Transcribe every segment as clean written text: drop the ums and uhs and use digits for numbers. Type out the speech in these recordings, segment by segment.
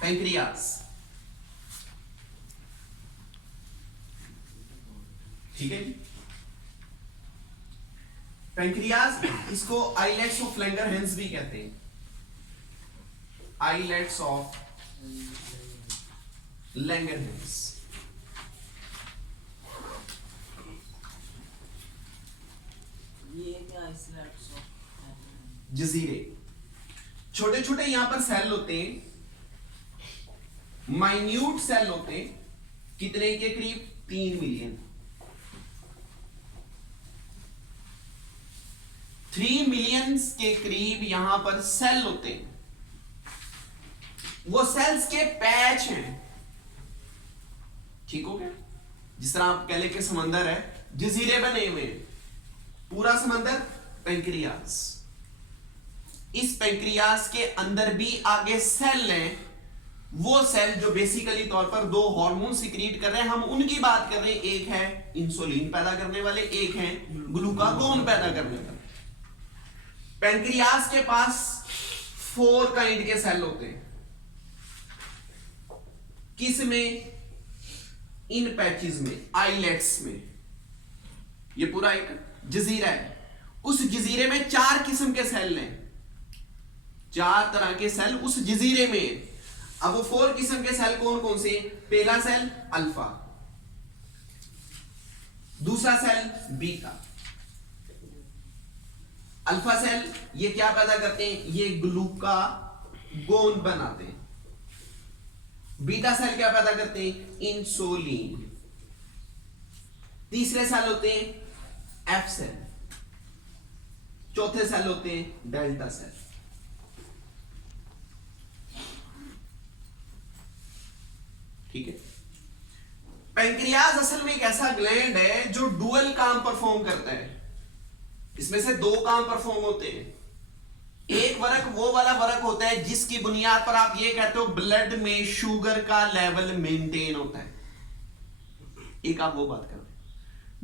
Pancreas, ठीक है जी। Pancreas, इसको आइलेट्स ऑफ लैंगरहैंस भी कहते हैं, आइलेट्स ऑफ लैंगरहैंस। ये क्या आइसलैंड्स ऑफ जजीरे, छोटे छोटे यहां पर सेल होते हैं, माइन्यूट सेल होते हैं, कितने के करीब 3 मिलियन, 3 मिलियन के करीब यहां पर सेल होते हैं। वो सेल्स के पैच हैं, ठीक हो गया। जिस तरह आप कह ले कि समंदर है, जजीरे बने हुए हैं, पूरा समंदर पैंक्रियाज। इस पैंक्रियाज के अंदर भी आगे सेल हैं, वो सेल जो बेसिकली तौर पर 2 हार्मोन सिक्रीट कर रहे हैं, हम उनकी बात कर रहे हैं। एक है इंसुलिन पैदा करने वाले, एक है ग्लूकागोन पैदा करने वाले। पैंक्रियाज के पास 4 काइंड के सेल होते हैं। किस में? इन पैचेस में, आइलेट्स में। ये पूरा एक जजीरा है, उस जजीरे में 4 किस्म के सेल हैं, 4 तरह के सेल उस जजीरे में। अब वो 4 किस्म के सेल कौन कौन से? पहला सेल अल्फा, दूसरा सेल बीटा। अल्फा सेल ये क्या पैदा करते हैं? ये ग्लूकागोन बनाते हैं। बीटा सेल क्या पैदा करते हैं? इंसुलिन। तीसरे सेल होते हैं एफ सेल, चौथे सेल होते हैं डेल्टा सेल। ठीक है। पैंक्रियाज असल में एक ऐसा ग्लैंड है जो डुअल काम परफॉर्म करता है। इसमें से 2 काम परफॉर्म होते हैं। एक वर्क वो वाला वर्क होता है जिसकी बुनियाद पर आप ये कहते हो ब्लड में शुगर का लेवल मेंटेन होता है। एक आप वो बात कर रहे हैं।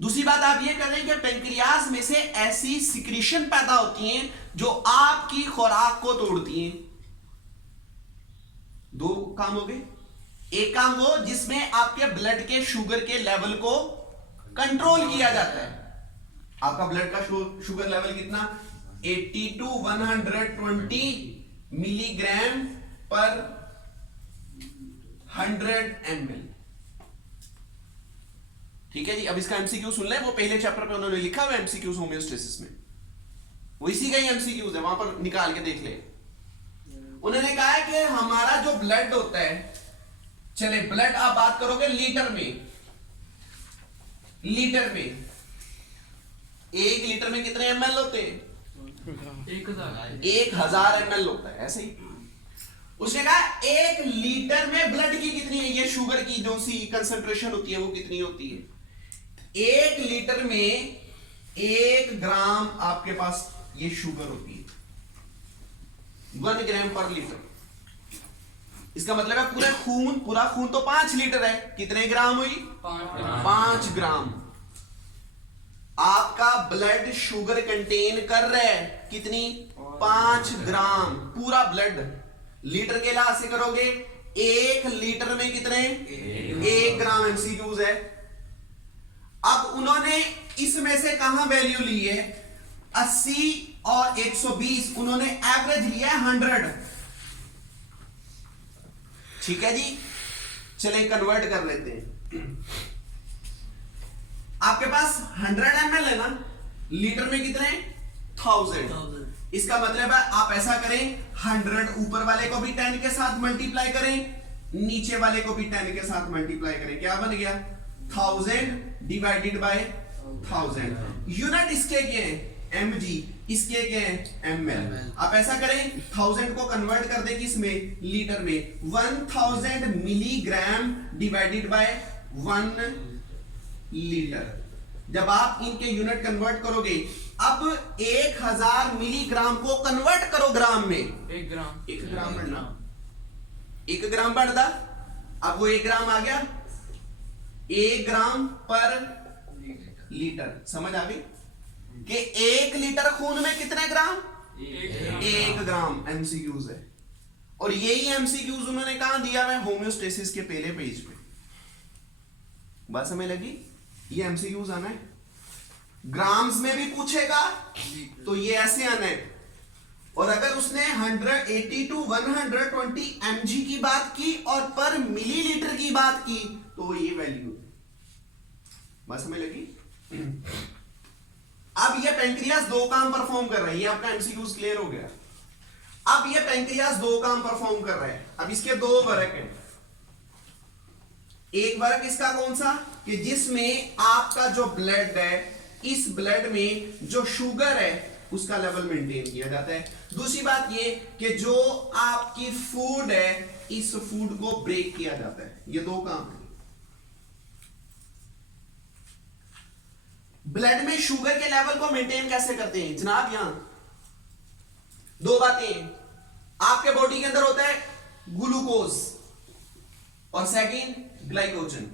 दूसरी बात आप ये कर रहे हैं कि पैंक्रियाज में से ऐसी सिक्रीशन पैदा होती हैं जो आपकी खुराक को तोड़ती हैं। 2 काम हो गए। एक काम वो जिसमें आपके ब्लड के शुगर के लेवल को कंट्रोल किया जाता है। आपका ब्लड का शुगर लेवल कितना? 80 to 120 मिलीग्राम पर 100 ml। ठीक है जी। अब इसका एमसीक्यू सुन लें। वो पहले चैप्टर पे उन्होंने लिखा हुआ एमसीक्यूज होम्योस्टेसिस में, वो इसी का ही एमसीक्यूज है, वहां पर निकाल के देख ले। उन्होंने कहा है कि हमारा जो ब्लड होता है, चले ब्लड आप बात करोगे लीटर में, लीटर में 1 लीटर में कितने एमएल होते हैं? 1000 ml होता है। ऐसे ही उसने कहा 1 लीटर में ब्लड की कितनी है, ये शुगर की जो सी कंसंट्रेशन होती है वो कितनी होती है? 1 लीटर में 1 ग्राम आपके पास ये शुगर होती है, 1 ग्राम पर लीटर। इसका मतलब है पूरा खून तो 5 लीटर है, कितने ग्राम हुई? 5 ग्राम। आपका ब्लड शुगर कंटेन कर रहा है कितनी? 5 ग्राम। पूरा ब्लड लीटर के लिहाज से करोगे 1 लीटर में कितने? 1 ग्राम। एमसीक्यूज है। अब उन्होंने इसमें से कहां वैल्यू ली है? 80 और 120। उन्होंने एवरेज लिया है 100। ठीक है जी। चले कन्वर्ट कर लेते हैं। आपके पास 100 ml है ना, लीटर में कितने? 1000। इसका मतलब है आप ऐसा करें, 100 ऊपर वाले को भी 10 के साथ मल्टीप्लाई करें, नीचे वाले को भी 10 के साथ मल्टीप्लाई करें। क्या बन गया? 1000 डिवाइडेड बाय 1000। यूनिट इसके क्या है? mg, इसके क्या है? ml। आप ऐसा करें, 1000 को कन्वर्ट कर दें किसमें? लीटर में। 1000 मिलीग्राम डिवाइडेड बाय 1 लीटर। जब आप इनके यूनिट कन्वर्ट करोगे, अब 1000 मिलीग्राम को कन्वर्ट करो ग्राम में। 1 ग्राम बढ़ना, 1 ग्राम बढ़ता। अब वो 1 ग्राम आ गया, 1 ग्राम पर लीटर। समझ आ गई कि 1 लीटर खून में कितने ग्राम? 1 ग्राम। एमसीक्यूज है। और यही एमसीक्यूज उन्होंने कहां दिया है? होम्योस्टेसिस के पहले पेज पे। बात समझ लगी? ये एमसीक्यूज आना है, ग्राम्स में भी पूछेगा तो ये ऐसे आना है। और अगर उसने 180 to 120 mg की बात की और पर मिलीलीटर की बात की तो ये वैल्यू। बात समझ लगी? अब ये पेंक्रियास दो काम परफॉर्म कर रहा है, ये आपका एमसीक्यूज क्लियर हो गया। अब ये पेंक्रियास दो काम परफॉर्म कर रहा है। अब इसके दो वर्क हैं। एक वर्क इसका कौन सा कि जिसमें आपका जो ब्लड है, इस ब्लड में जो शुगर है उसका लेवल मेंटेन किया जाता है। दूसरी बात ये कि जो आपकी फूड है, इस फूड को ब्रेक किया जाता है। ये दो काम है। ब्लड में शुगर के लेवल को मेंटेन कैसे करते हैं जनाब? यहां दो बातें, आपके बॉडी के अंदर होता है ग्लूकोज और सेकंड ग्लाइकोजन।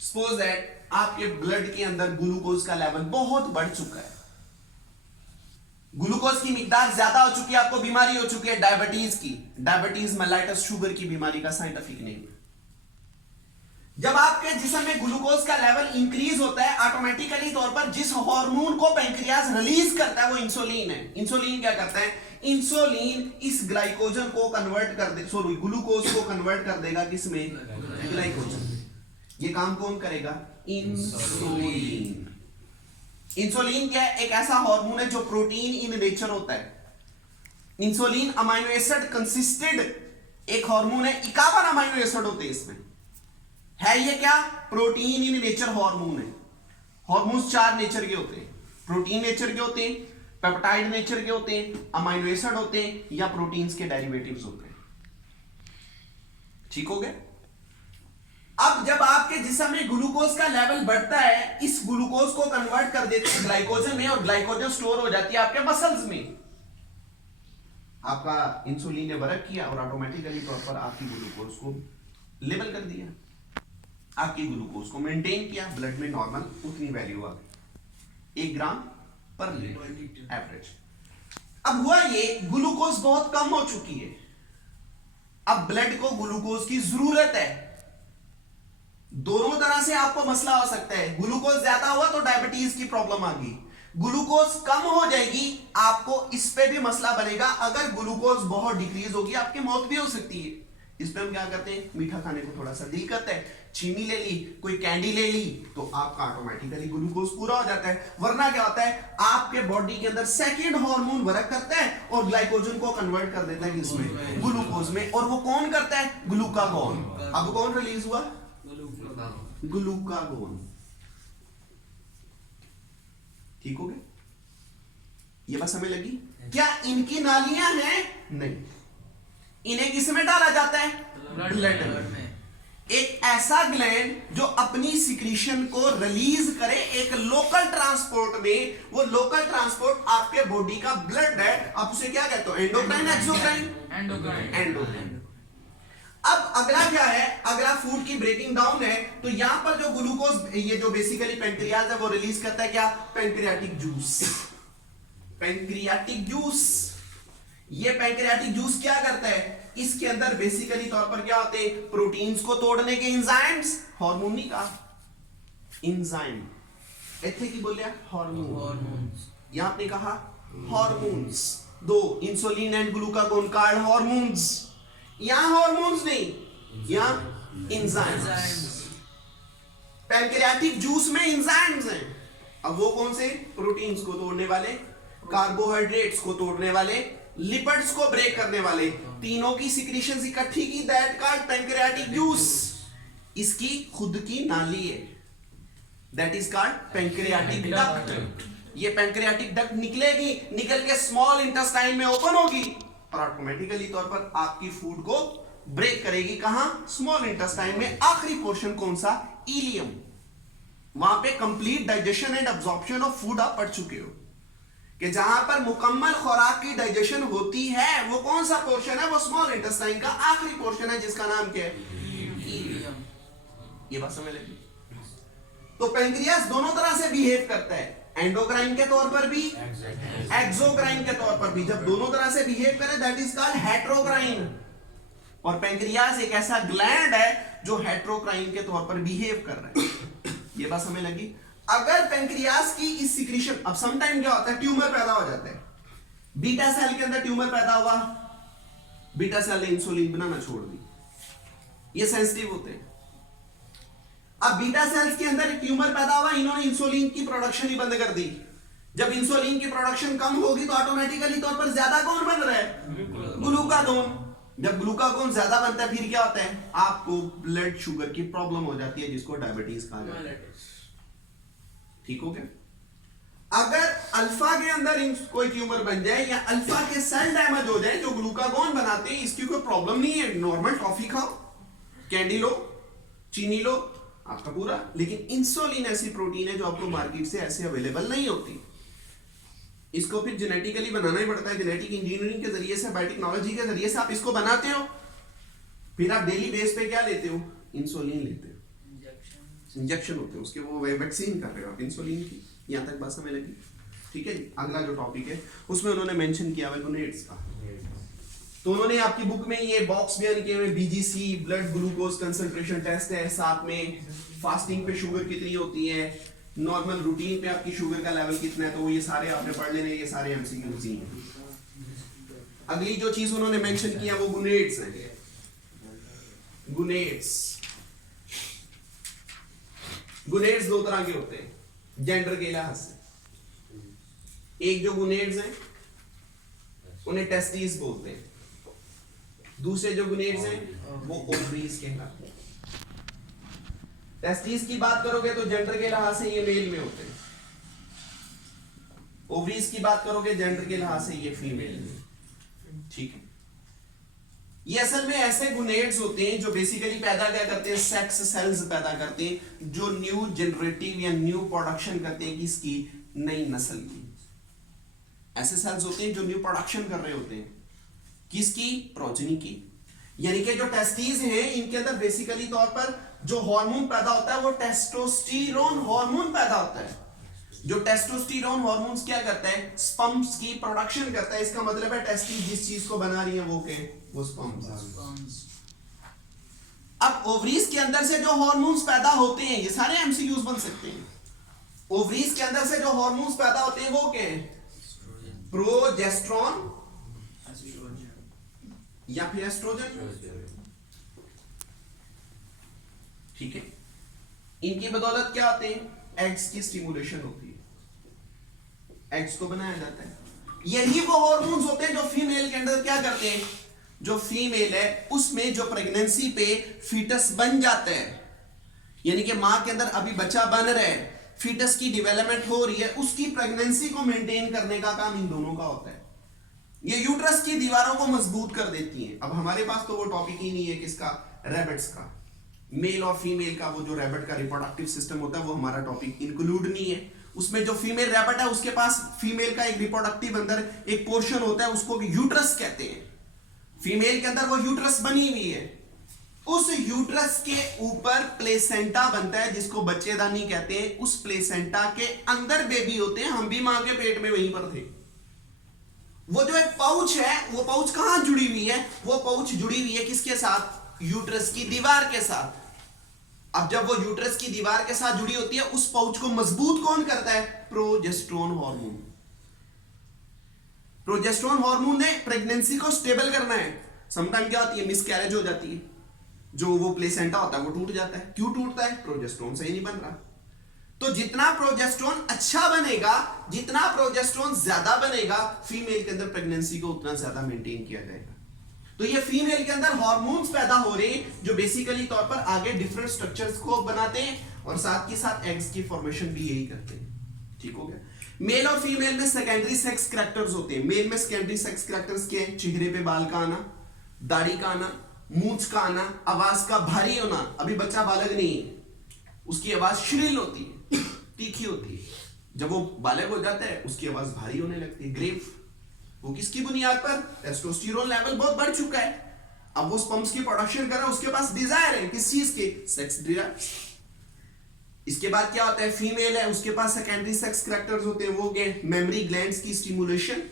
सपोज दैट आपके ब्लड के अंदर ग्लूकोज का लेवल बहुत बढ़ चुका है, ग्लूकोज की मिकदार ज्यादा हो चुकी है, आपको बीमारी हो चुकी है डायबिटीज की। डायबिटीज मेलाइटस शुगर की बीमारी का साइंटिफिक नेम है। जब आपके जिस्म में ग्लूकोज का लेवल इंक्रीज होता है, ऑटोमेटिकली तौर पर जिस हार्मोन को पेंक्रियास रिलीज करता है वो इंसुलिन है। इंसुलिन क्या करता है? इंसुलिन इस ग्लाइकोजन को कन्वर्ट कर दे, सॉरी ग्लूकोज को कन्वर्ट कर देगा किसमें? ग्लाइकोजन। ये काम कौन करेगा? इंसुलिन। इंसुलिन क्या है? एक ऐसा हार्मोन है जो प्रोटीन इन नेचर होता है। इंसुलिन अमाइनो एसिड कंसिस्टेड एक हार्मोन है, 51 अमाइनो एसिड होते हैं इसमें। है ये क्या? प्रोटीन इन नेचर हार्मोन है। हार्मोन्स चार नेचर के होते हैं, प्रोटीन नेचर के होते हैं, पेप्टाइड नेचर के होते हैं, अमाइनो एसिड होते हैं या प्रोटीन्स के डेरिवेटिव्स होते हैं। ठीक हो गया? अब जब आपके जिस्म में ग्लूकोज का लेवल बढ़ता है, इस ग्लूकोज को कन्वर्ट कर देते हैं ग्लाइकोजन में और ग्लाइकोजन स्टोर हो जाती है आपके मसल्स में। आपका इंसुलिन ने वर्क किया और ऑटोमेटिकली तौर पर आपकी ग्लूकोज को लेवल कर दिया, आपकी ग्लूकोज को मेंटेन किया, ब्लड में नॉर्मल उतनी वैल्यू आ गई 1 ग्राम पर लीटर एवरेज। अब हुआ ये ग्लूकोज बहुत कम हो चुकी है, अब ब्लड को ग्लूकोज की जरूरत है। दोनों तरह से आपको मसला हो सकता है। ग्लूकोज ज्यादा हुआ तो डायबिटीज की प्रॉब्लम आ गई, ग्लूकोज कम हो जाएगी आपको इस पे भी मसला बनेगा। अगर ग्लूकोज बहुत डिक्रीज होगी आपकी मौत भी हो सकती है। इस पे हम क्या करते हैं? मीठा खाने को थोड़ा सा दिल करता है, चीनी ले ली, कोई कैंडी ले ली तो आपका ऑटोमेटिकली ग्लूकोज पूरा हो जाता है। वरना क्या होता है? आपके बॉडी के अंदर सेकंड हार्मोन वर्क करता है और ग्लाइकोजन को कन्वर्ट कर देता है किसमें? ग्लूकोज में। और वो कौन करता है? ग्लूकागॉन। अब कौन रिलीज हुआ? ग्लूकागॉन। ठीक हो गया? ये बात समझ लगी? क्या इनकी नालियां हैं? नहीं। इन्हें किस में डाला जाता है? ब्लड में। एक ऐसा ग्लैंड जो अपनी सिक्रीशन को रिलीज करे एक लोकल ट्रांसपोर्ट में। वो लोकल ट्रांसपोर्ट आपके बॉडी का ब्लड है, आप उसे क्या कहते हो? Endocrine, exocrine? एंडोक्राइन। अब अगला क्या है? अगला फूड की ब्रेकिंग डाउन है, तो यहां पर जो ग्लूकोज, ये जो बेसिकली पेंक्रियाज है वो रिलीज करता है क्या? Pancreatic juice. पेंक्रियाटिक जूस, ये पेंक्रियाटिक जूस क्या करता है? इसके अंदर बेसिकली तौर पर क्या होते हैं? प्रोटीन्स को तोड़ने के एंजाइम्स। हार्मोन नहीं कहा, एंजाइम। इतने की बोलिया हार्मोन, यहां आपने कहा हार्मोन्स। दो, insulin and glucagon called hormones. यहां हार्मोन्स नहीं, यहां एंजाइम्स। पैंक्रियाटिक जूस में एंजाइम्स हैं। अब वो कौन से? प्रोटीन्स को तोड़ने वाले, कार्बोहाइड्रेट्स को तोड़ने वाले, लिपिड्स को ब्रेक करने वाले, तीनों की सिक्रीशंस इकट्ठी की, दैट कॉल्ड पैंक्रियाटिक जूस। इसकी खुद की नाली है, that is called pancreatic duct. ये पैंक्रियाटिक डक्ट निकलेगी, निकल के स्मॉल इंटेस्टाइन में ओपन होगी और ऑटोमेटिकली तौर पर आपकी फूड को ब्रेक करेगी। कहां? स्मॉल इंटेस्टाइन में। आखिरी पोर्शन कौन सा? इलियम। वहां पे complete digestion and absorption of food आप पढ़ चुके हो कि जहां पर मुकम्मल खुराक की डाइजेशन होती है वो कौन सा पोर्शन है? वो स्मॉल इंटेस्टाइन का आखिरी पोर्शन है जिसका नाम क्या है? इलियम। ये बात समझ लगी? तो पैंक्रियास दोनों तरह से बिहेव करता है। एंडोक्राइन के तौर पर भी, एक्सोक्राइन के तौर पर भी। जब दोनों तरह से बिहेव करे दैट इज कॉल्ड हेट्रोक्राइन। और पेंक्रियास एक ऐसा ग्लैंड है जो हेट्रोक्राइन के तौर पर बिहेव कर रहा है। ये बात हमें लगी। अगर पेंक्रियास की इस सिक्रीशन, अब सम टाइम क्या होता है, ट्यूमर पैदा हो जाता है। बीटा सेल के अंदर ट्यूमर पैदा हुआ, बीटा सेल ने इंसुलिन बनाना छोड़ दी, ये सेंसिटिव होते हैं। अब बीटा सेल्स के अंदर ट्यूमर पैदा हुआ, इन्होंने इंसुलिन की प्रोडक्शन ही बंद कर दी। जब इंसुलिन की प्रोडक्शन कम होगी तो ऑटोमेटिकली तौर पर ज्यादा कौन बन रहा है, ग्लूकागोन। जब ग्लूकागोन ज्यादा बनता है फिर क्या होता है, आपको ब्लड शुगर की प्रॉब्लम हो जाती है, जिसको डायबिटीज कहा जाता है। ठीक हो गया। अगर अल्फा के अंदर कोई ट्यूमर बन जाए या अल्फा के सेल डैमेज हो जाए जो ग्लूकागोन बनाते हैं, इसकी कोई प्रॉब्लम नहीं है। नॉर्मल टॉफी खाओ, कैंडी लो, चीनी लो, आपका पूरा। लेकिन इंसुलिन ऐसी प्रोटीन है जो आपको मार्केट से ऐसे अवेलेबल नहीं होती। इसको फिर जेनेटिकली बनाना ही पड़ता है। जेनेटिक इंजीनियरिंग के जरिए से, बायोटेक्नोलॉजी के जरिए से आप इसको बनाते हो। फिर आप डेली बेस पे क्या लेते हो, इंसुलिन लेते हो, इंजेक्शन होते हैं उसके, वो वैक्सीन कर रहे हो आप इंसुलिन की। यहां तक बात समझ लगी? ठीक है जी। अगला जो टॉपिक है उसमें उन्होंने मेंशन किया है गुनेट्स का। तो उन्होंने आपकी बुक में ये बॉक्स बयान किए हुए, BGC blood glucose concentration test है, साथ में फास्टिंग पे शुगर कितनी होती है, नॉर्मल रूटीन पे आपकी शुगर का लेवल कितना है, तो ये सारे आपने पढ़ लेने, ये सारे एमसीक्यूज ही हैं। अगली जो चीज उन्होंने मेंशन किया वो गुनेट्स है। गुनेट्स, गुनेट्स दो तरह के होते हैं जेंडर के लिहाज से। एक जो गुनेट्स हैं उन्हें टेस्टिस बोलते हैं, दूसरे जो गुनेट्स हैं वो ओवरीज कहलाते हैं। टेस्टिस की बात करोगे तो जेंडर के लिहाज से ये मेल में होते हैं, ओवरीज की बात करोगे जेंडर के लिहाज से ये फीमेल में। ठीक है। ये असल में ऐसे गुनेट्स होते हैं जो बेसिकली पैदा क्या करते हैं, सेक्स सेल्स पैदा करते हैं, जो न्यू जनरेटिव या न्यू प्रोडक्शन करते हैं किसकी, नई नस्ल की। ऐसे सेल्स होते हैं जो न्यू प्रोडक्शन कर रहे होते हैं, किसकी, प्रोजनी की। यानी कि जो टेस्टिस हैं इनके अंदर बेसिकली तौर पर जो हार्मोन पैदा होता है वो टेस्टोस्टेरोन हार्मोन पैदा होता है। जो टेस्टोस्टेरोन हार्मोन्स क्या करता है, स्पर्म्स की प्रोडक्शन करता है। इसका मतलब है टेस्टिस जिस चीज को बना रही है वो क्या, वो स्पर्म्स। अब ओवरीज के अंदर से जो हार्मोन्स पैदा होते हैं, ये सारे एमसीक्यूज बन सकते हैं। ओवरीज के अंदर से जो हार्मोन्स पैदा होते हैं वो क्या है, प्रोजेस्टेरोन या फिर एस्ट्रोजन। ठीक है। इनकी बदौलत क्या होते हैं, एग्स की स्टिमुलेशन होती है, एग्स को बनाया जाता है। यही वो हार्मोन्स होते हैं जो फीमेल के अंदर क्या करते हैं, जो फीमेल है उसमें जो प्रेगनेंसी पे फीटस बन जाता है, यानी कि मां के अंदर अभी बच्चा बन रहा है, फीटस की डेवलपमेंट हो रही है, उसकी प्रेगनेंसी को मेंटेन करने का काम इन दोनों का होता है। ये यूट्रस की दीवारों को मजबूत कर देती हैं। अब हमारे पास तो वो टॉपिक ही नहीं है किसका, रैबिट्स का, मेल और फीमेल का। वो जो रैबिट का रिप्रोडक्टिव सिस्टम होता है वो हमारा टॉपिक इंक्लूड नहीं है। उसमें जो फीमेल रैबिट है उसके पास फीमेल का एक रिप्रोडक्टिव अंदर एक पोर्शन होता है, उसको यूट्रस कहते हैं। फीमेल के अंदर वो यूट्रस बनी हुई है, उस यूट्रस के ऊपर प्लेसेंटा बनता है जिसको बच्चेदानी कहते हैं। उस प्लेसेंटा के अंदर बेबी होते हैं। हम भी मां के पेट में वहीं पर थे। वो जो एक पाउच है, वो पाउच कहां जुड़ी हुई है, वो पाउच जुड़ी हुई है किसके साथ, यूट्रस की दीवार के साथ। अब जब वो यूट्रस की दीवार के साथ जुड़ी होती है, उस पाउच को मजबूत कौन करता है, प्रोजेस्टेरोन हार्मोन। प्रोजेस्टेरोन हार्मोन ने प्रेगनेंसी को स्टेबल करना है। समटाइम क्या होती है, मिसकैरेज हो जाती है, जो वो प्लेसेंटा होता है वो टूट जाता है। क्यों टूटता है, प्रोजेस्टेरोन सही नहीं बन रहा। तो जितना प्रोजेस्टेरोन अच्छा बनेगा, जितना प्रोजेस्टेरोन ज्यादा बनेगा, फीमेल के अंदर प्रेगनेंसी को उतना ज्यादा मेंटेन किया जाएगा। तो ये फीमेल के अंदर हार्मोन्स पैदा हो रहे हैं जो बेसिकली तौर पर आगे डिफरेंट स्ट्रक्चर्स को बनाते हैं और साथ के साथ एग्स की फॉर्मेशन भी यही करते हैं। ठीक हो गया। मेल और फीमेल में सेकेंडरी सेक्स कैरेक्टर्स होते हैं। मेल में सेकेंडरी सेक्स कैरेक्टर्स के हैं, चेहरे पे बाल का आना, दाढ़ी का आना, मूंछ का आना, आवाज का भारी होना। अभी बच्चा बालक नहीं है, उसकी आवाज श्रिल होती है, तीखी होती है। जब वो बालक हो जाता है उसकी आवाज भारी होने लगती है, ग्रेव। वो किसकी बुनियाद पर, टेस्टोस्टेरोन लेवल बहुत बढ़ चुका है। अब वो स्पर्म्स की प्रोडक्शन कर रहा है, उसके पास डिजायर है किस चीज के, सेक्स डिजायर। इसके बाद क्या होता है, फीमेल है, उसके पास सेकेंडरी सेक्स करैक्टर्स होते हैं, वो क्या, मेमोरी ग्लैंड्स की स्टिमुलेशन,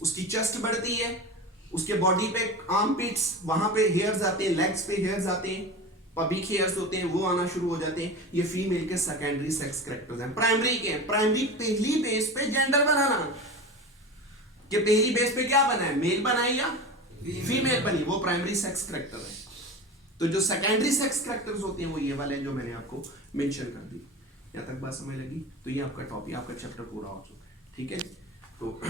उसकी चेस्ट बढ़ती है, उसके बॉडी पे आर्म पिट्स, वहां पे हेयर्स आते हैं, लेग्स पे हेयर्स आते हैं, पबिक हेयर्स होते हैं, वो आना शुरू हो जाते हैं। ये फीमेल के सेकेंडरी सेक्स करैक्टर्स हैं। प्राइमरी के, प्राइमरी पहली बेस पे जेंडर बनाना, कि पहली बेस पे क्या बना है, मेल बना है या फीमेल बनी, वो प्राइमरी सेक्स करैक्टर है। तो जो सेकेंडरी सेक्स करैक्टर्स होते हैं वो ये वाले जो मैंने आपको मेंशन कर दी। यहां तक बात समझ लगी? तो ये आपका टॉपिक, आपका चैप्टर पूरा हो चुका है, ठीक है। तो